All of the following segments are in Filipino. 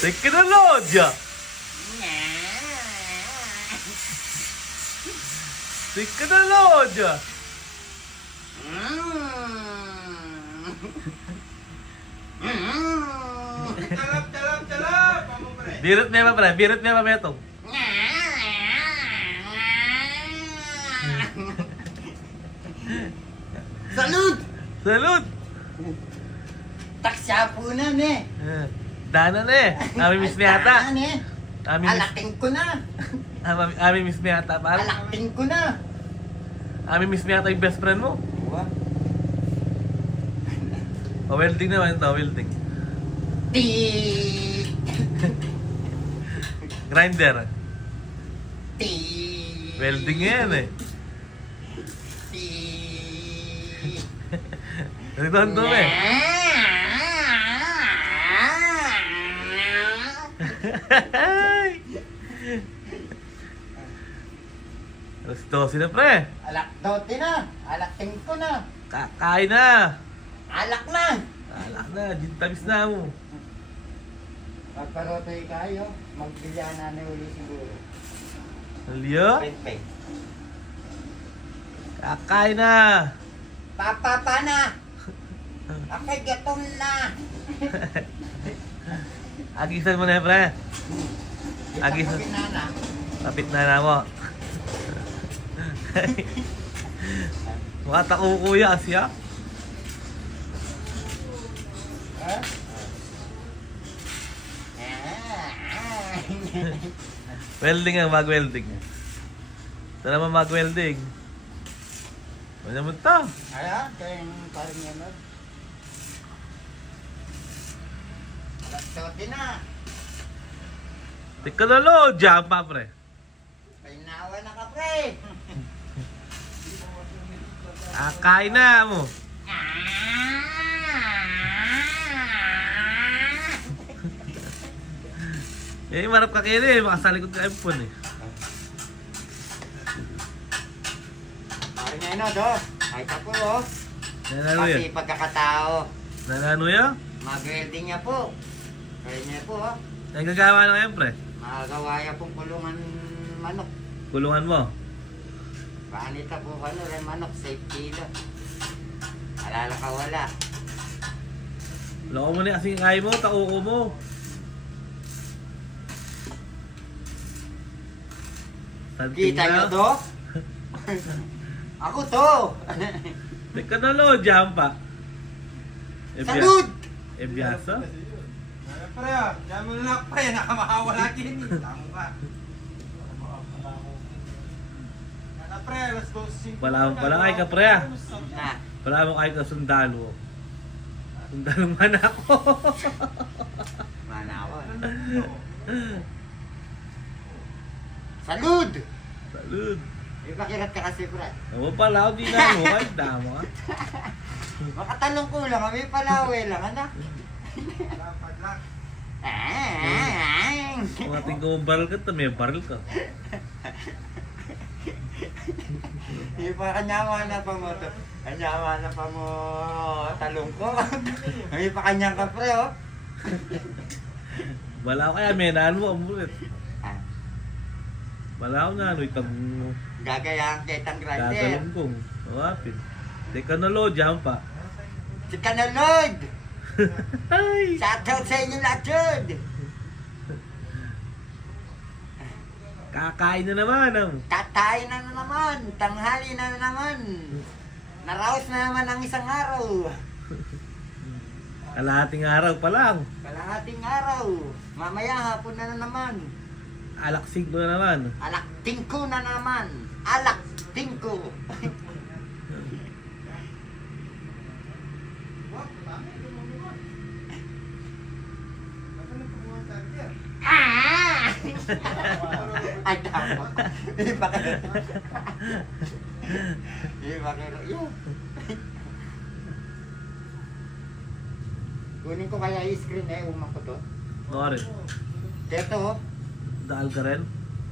Tecnologia! Tecnologia! Talap! Ano pre? Birot niya pa pre, birot niya pa metong. Salud! Salud! Taksyapo na, ne. Dana na eh. Ami miss niya ata. Ne. Ami miss, Alaking ko na. ami miss niya ata. Pare. Alaking ko na. Ami miss niya ata yung best friend mo. O welding naman ito, welding. Tik! Grinder. Tik! Welding yan eh. Tik! Ito ang dumi. Alas 12 na pre. Alak dote na. Alaking ko na. Kakain na. Alak na. Alak na, gin tamis na mo. Pagparotoy kayo, magbilyan na ni uli siguro. Aliyo? Pepe. Kakain na. Papa na. Ako'y gatom na. Agisan mo na pre. Agis. Nana. Kapit na na mo. Mukha tako kuya siya. Welding ang mag-welding. Ito naman mag-welding. Ano naman ito? Ala, kayong parang yan. Alas dote na. Tika na lo, jam pa pre. Painawa na ka, pre. Kakain na mo. Eh, marap ka kayo eh. Makasalikod ka iPhone eh. Parang yan, no, do. Ay, po, oh. Nanano yan? Kasi pagkakatao, Nanano yan? mag-welding niya po. Kaya niya po, oh. Ay, gagawa na kayo pre. Makagawa niya pong kulungan manok. Kulungan mo. Paanita po ano, rin manok, safety lang. Alala ka wala. Loko mo na kasi kaya mo, takuko mo. Kita niyo to? Ako to! Teka na lo, jam pa. Salud! Ebyasa? Pre ah, diyan mo na pre, nakamahawala din. Tamo ka. Ano pre, let's go sing. Wala kay ka pre ah. Na, Wala mo kahit na sundalo. Sundalo man ako. mana ako. Salud! Salud. Ipakirat ka kasi, pre. Ako pala, di na mo. Kahit damo ka. Makatanong ko lang, kami palawe lang, ano? Padlak. Kung ating kung baril ka, may baril ka. Hindi pa kanyama na pa mo to. Kanyama na pa mo talong ko. Hindi pa kanyang ka, pre, oh. Wala ko kaya, menaan mo, amulit. Ah, Wala ko na, ano, itang gagayang kitang grinder. gagalong kong. Awapin. Teka na lo, jam pa. Si Kanalod! Ay! Shoutout sa inyo lahat yun! Kakain na naman. Tatay na naman! Tanghali na naman! Naraos na naman ang isang araw! Kalahating araw pa lang. Kalahating araw! Mamaya hapon na naman! Alaksig na naman. Alak tingko na naman! Alak tingko! Ah! Ay, tama. Hindi pa kayo. Hindi pa kayo. Yun. Kunin ko kaya i-screen eh, umang ko to. Nore. Dito, oh. Daal ka rin.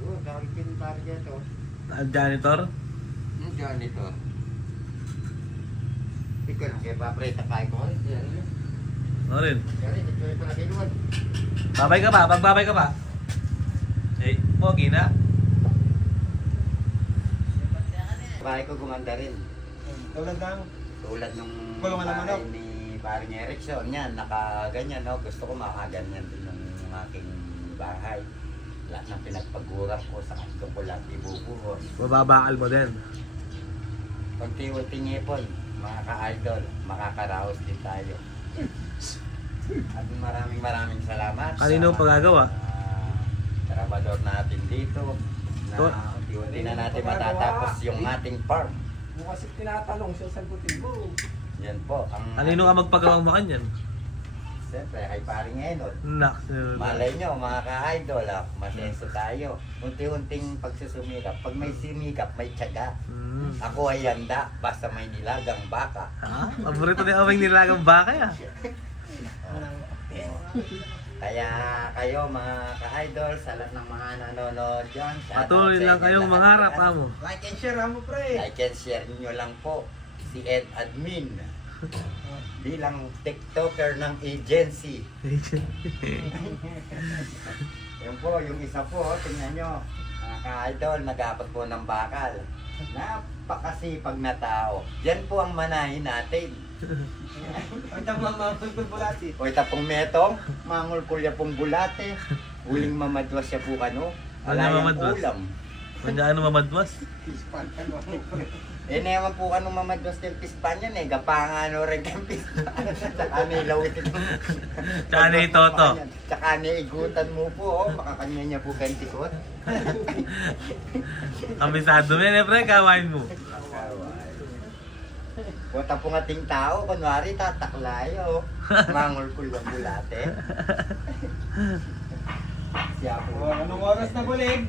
Oh, dahil pintar dito. Daal janitor. Diyan ito. Ikaw lang kaya papreta kayo ko. Ano rin? Kaya ito yung palakiluan. Babay ka ba? Magbabay ka ba? Eh, pogi na. Bahay ko gumanda rin. Tulad ng... Tulad nung Walang alam bahay ano? ni paring Erickson. Yan, nakaganyan, no? Gusto ko makaganyan din ng aking bahay. Lahat ng pinagpagurap ko sa gusto ko lahat ibubuhos. Mababakal mo din. Kunti-unting ipon, mga ka-idol, makakaraos din tayo. At maraming salamat. Kanino sa pagagawa? mga trabador natin dito. Na To- unti-unti na natin matatapos yung ating farm. Mo kasi tinatanong siya sagutin mo. Yan po. Ang Kanino ka magpagawang makan yan? Siyempre, kay paring Enod. Nak. Malay nyo, mga ka-idol, masenso tayo. Unti-unting pagsusumikap. Pag may simikap, may tiyaga. Ako ay handa, basta may nilagang baka. Ha? Paborito ni Awing nilagang baka ya. Kaya kayo mga ka-idol, sa lahat ng mga nanonood dyan, shout out Patuloy sa lang inyo kayong lahat mangarap, dyan. amo. Like and share mo pre. Like and share nyo lang po si Ed Admin bilang TikToker ng agency. Yun po, yung isa po, tingnan nyo, mga ka-idol, nag-apat po ng bakal. Napakasipag na tao. Yan po ang manahin natin. Ang tamang bulati. O itapong metong, mangulkul niya pong bulate, huling mamadwas siya po kano, Ano alayang mamadwas? ulam. Ano mamadwas? Pispan ka no. Eh naman po kanong mamadwas ng pispan yan eh, gapangano rin kang pispan. Tsaka nilawit ito. Tsaka ni Toto. Tsaka niigutan mo po, makakanya niya po gantikot. Kamisado mo yan, pre, kawain mo. Punta po ating tao, kunwari tataklayo, mangulkul ng bulate. Siya po. Anong oras na bulig?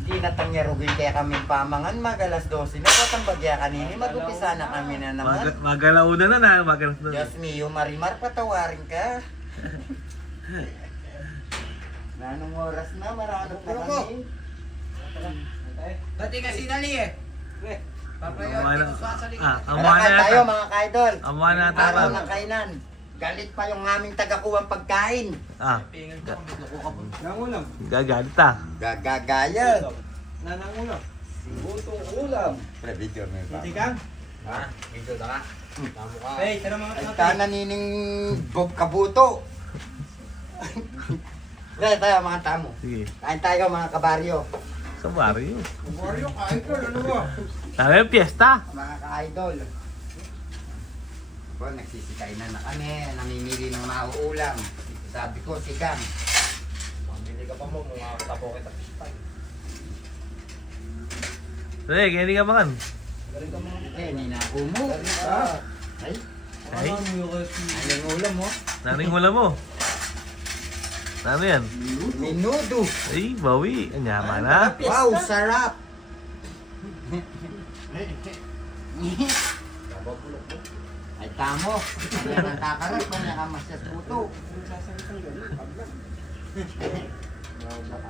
Hindi na tangyarugin kaya kami pamangan magalas 12 na patang bagya kanini mag-upisa na kami na naman. Magalauna na na, magalauna na. Diyos mio, Marimar, patawarin ka. Nanong oras na, maranong na kami. Dati kasi nali eh. Amuha na. Tara Amuha na kain tayo yata. mga kaidol. Amuha na yata. Araw Pam. ng kainan. Galit pa yung aming tagakuwang pagkain. Nangulam. Gagalit ah. Gagagaya. Nanangulam. Butong ulam. Pre, video mo yung Hindi ka? Ha? Video na ka? Tamo ka. Hey, tara mga Ay, kapatid. nanining Bob Kabuto. Pre, tayo mga tamo. Sige. Kain tayo mga kabaryo. Sa barrio. Mario, kain ka. Ano ba? Sabi yung piyesta. Mga ka-idol. Po, nagsisikainan na kami. Namimili ng mauulam. Sabi ko, sigang. Pambili ka pa mo, mga tapo kita pispan. Sige, kaya hindi ka makan. Galing ka mga Eh, ninakumo. Ay, Ay, anong ulam mo? naring wala mo. Ano yan? Minudo. Ay, bawi. Anyama na. Wow, sarap. Ay, tamo. Kaya nang kakarap mo, nakamasyas puto.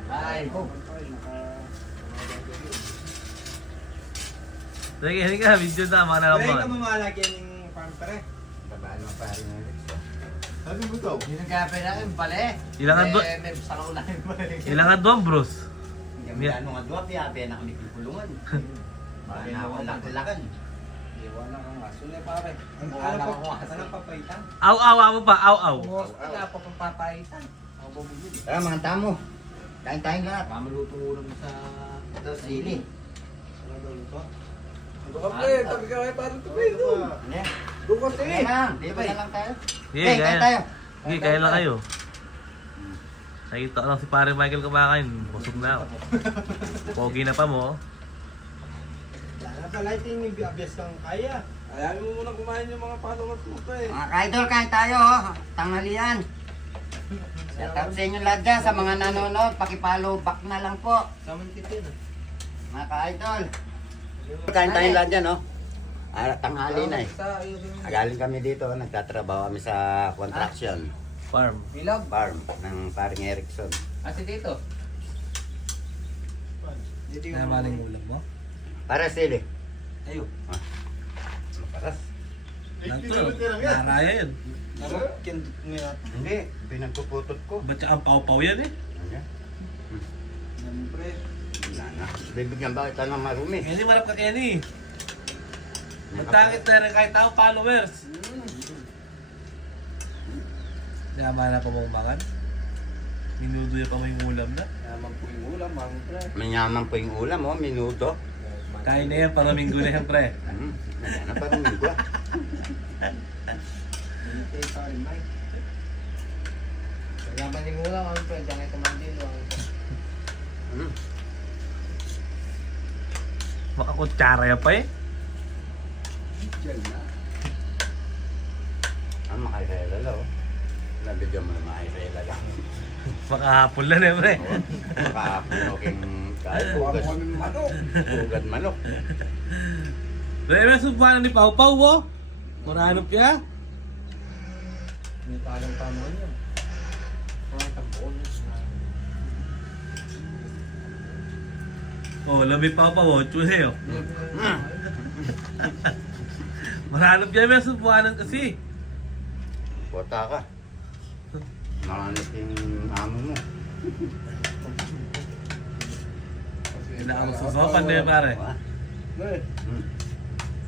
Ay, Sige, hindi ka. Video na. Mga Pre, ka nakabakan. mamalagyan yung farm pre. babaan mo pa rin. Sabi mo to. Ginagabi na rin pala eh. Ilangan doon. May sakaw na rin pala eh. Ilangan doon, bros. Hindi ano nga doon, piyabe na kami pipulungan. Baka na ako laklakan. Iwan na ka nga. Sunay pare. Anong papaitan? Aw, aw, aw pa. Aw, aw. Wala pa pang papaitan. Tara mga tamo. Kain tayong lahat. Mamalutong ulam sa... Ito, sili. Ano daw ito? Doon ka pre, tabi ka kay parang tubig doon. Ano yan? Doon ka pre. Kaya lang, di ba na lang tayo? Sige, Kain kaya. tayo. Sige, kaya lang kayo. Nakita ko lang si pare Michael kumakain. Busog na ako. Pogi na pa mo. Lala pala ito yung abiyas kang kaya. Ayamin mo muna kumain yung mga followers mo pre. Mga kaidol, kain tayo. Tanghalian. Shout out sa inyo lahat dyan, sa mga nanonood. Pakipollow back na lang po. Saman kitin. Mga ka-idol. Kain tayong lahat dyan, no? Tanghali na eh. Galing kami dito, nagtatrabaho kami sa construction Farm. Bilog. farm ng paring Erickson. Ate dito. Dito yung maling ulam mo? Para sili. Ayo. Paras. Nato, naraya yan. Hindi, pinagpuputot ko. Ba't siya ang pau-pau yan eh? Ayan. Siyempre. Wala na. Bibigyan ba kita ng marumi? Kenny, marap ka Kenny. Magtangit na rin kahit tao followers. Tama na pamumbangan. Minudo yung pa may ulam na. Yaman po yung ulam, mga pre. Manyaman po yung ulam, oh, minuto. Kain na yan, paraminggo na yan, pre. Wala na parang linggo. Hindi pa rin, Mike. Yaman yung ulam, ang friend, ang ito mandilo. Makakutsara yan pa eh. Diyan na. Makaisela lang, oh. Nabigyan mo na makaisela lang. Makahapon lang eh, pre. Makahapon aking kahit Kuha bugas. mo kami manok. Bugad manok. Pre, may subuhan ni Pau Pau, oh. Maranop ya. May talang pamuan yun. Mga tampoon. Oh, lami Pau Pau, oh. Chune, oh. Maranop ya, may subuhanan kasi. Bota ka. Maranip yung amo mo. Inaamasusopan na yan, pare. Eh,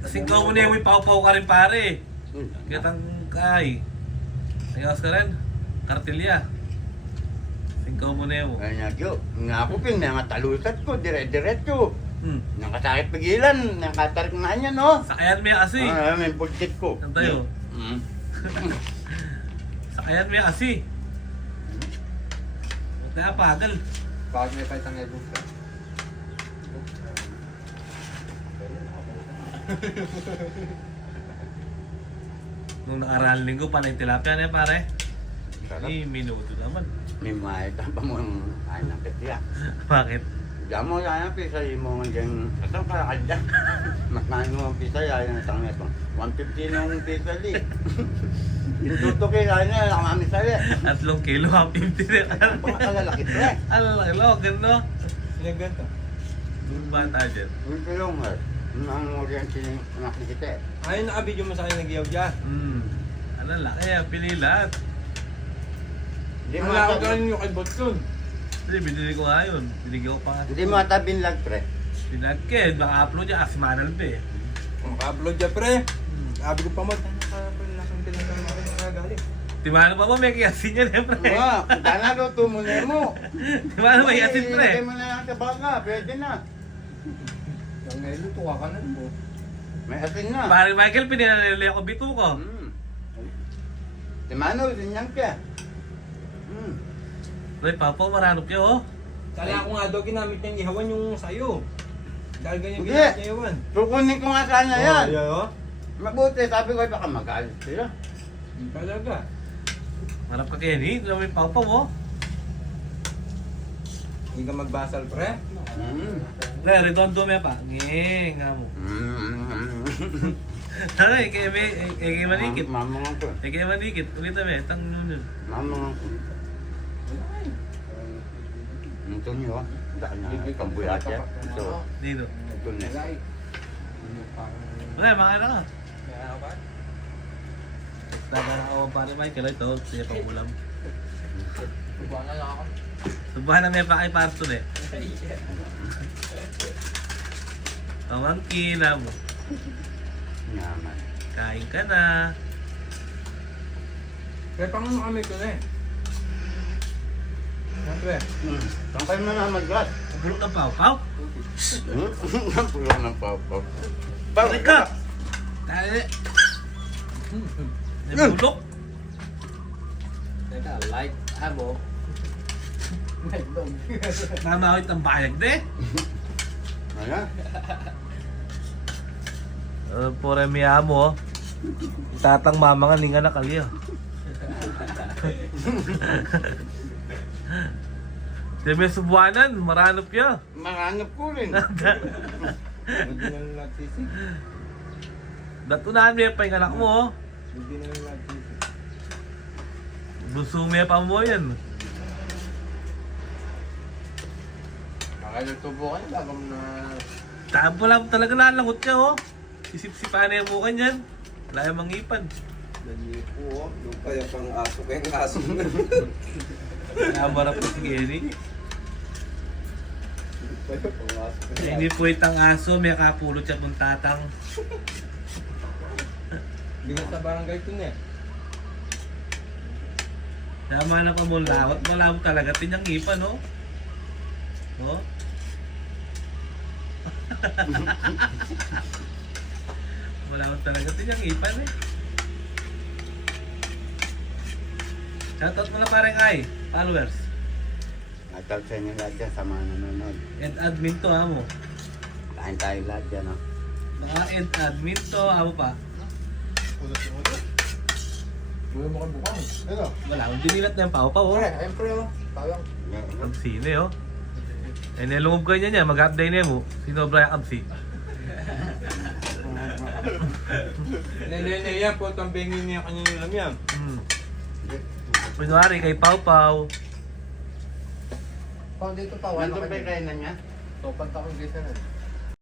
Kasing ka mo na yung Pau Pau ka rin, pare. Kitang kay. Ayos ka rin. Kartilya. Singkaw mo na yun. Kaya nga, nga ako pin, mga talusat ko, dire-diretso. Nakasakit pigilan, nakatarik na niya, no? Sakayan mo yung asi. May budget ko. Yan tayo. Sakayan mo yung asi. Huwag na pagal. Bakit may paitang ebong ka? Nung nakaraan linggo, panay tilapia na yan, pare. Sarap. Minuto naman. May makita pa mo yung kain ng pitya. Bakit? Diyan mo yan ang pisa, mo nga dyan. Katang kalakad dyan. Makain mo ang pisa, yan ang tangit mo. 150 na yung pisa, li. Yung tutukin, yan na, nakamami sali. 3 kilo, 150 na. Ang pangakalalaki to eh. Alala, ganda. Sinaganta. Doon bata dyan. Yung pilong, eh. Ang oriente yung nakikita eh. Ayun, nakabidyo mo sa akin nag-iyaw dyan. Ano laki yan, pili lahat. Hindi mo Wala ko ata- galing yung kay Botson. Kasi binili ko nga yun. Binigyan ko pa nga. Hindi mo ata binlag, pre. Pinagkid, baka upload niya, asimanal pa eh. Maka-upload dyan, pre. Sabi ko pa mo, ano ka pala lakang tinatang mo rin nakagaling. Timano pa ba, may kiyasin yan eh, pre. Mga, dana luto mo na mo. Timano may kiyasin, pre. Ilagay mo na lang sa baga, pwede na. Yung ngayon, tuwa ka na mo. May asin na. Pare Michael, pinanalili ako bito ko. Si Mano, sinyang ka. Roy, Papa, maranop niya oh. Kala ko nga daw ginamit niyang ihawan yung sayo. Dahil ganyan Hindi. ginamit niya ihawan. Kukunin ko nga sana yan. Oh, yeah, oh. Mabuti, sabi ko, baka magalit sila. Hindi talaga. Marap ka Kenny, ito may Papa mo. Hindi ka magbasal, pre. Pre, redondo may pa. Nge, nga mo. Ay, kaya manikit. Mamangang ko. Kaya manikit. Ulit na may, tang nun. Mamangang ko. Ito niyo, daan na kambulat yan. So, Dito. ito na. Pre, mga na ka. Kaya ako ba? Tama na ako pare Michael, ito. Siya pang ulam. Tubuhan na lang ako. Subahan na may pa kay Parton eh. Pamangkin na mo. Naman. Kain ka na. Pre, pangano kami ko na eh. Yan, pre. Saan kayo na mag-gas? Bulok ng Pau-Pau. Ang pulong ng papa. Bakit ka? Kaya may bulok. Teka, light amo. Light dog. Namawit ang bayag de. Ayan. Pore mi amo. Tatang mama nga linga na kaliyo. Demi subuanan, maranop ya. Maranap ko rin. Hindi na lang nagsisig. Datunahan mo yung anak mo. Oh. Hindi na lang nagsisig. Gusto mo pa mo yan. Nakailutubo ka niya, bago mo na... Tabo lang talaga nalangot niya oh. Sisip-sipahan na yung mukha niyan. Wala yung mangipan. Nalipo, yung kaya pang aso kayong aso. Namarap ko si Gary. Kaya pang aso Hindi po itang aso, may kapulot siya kung tatang. Bigat sa barangay ito na eh. Tama na pa mo lawat, malawat talaga. Tinyang ipan, no? No? Malawat talaga. Tinyang ipan, eh. Shoutout mo na parang ay, followers. Natal sa inyo lahat dyan sa mga nanonood. And admin to, amo. Kain tayo lahat dyan, no? Mga and admin to, amo pa. Buhay mo kang bukang. Ito. Wala akong dinilat na yung pao-pao, oh. Ayun pre oh. Tawang. Ang sine, oh. Eh, nilungog ka niya niya, mag-update niya mo. Sino Brian Absi? Nene yan po, tambingin niya kanya nilang yan. Kunwari, kay Pau Pau. Pag dito pa, Nandun ba yung kainan niya? Topan ta kong gisa na.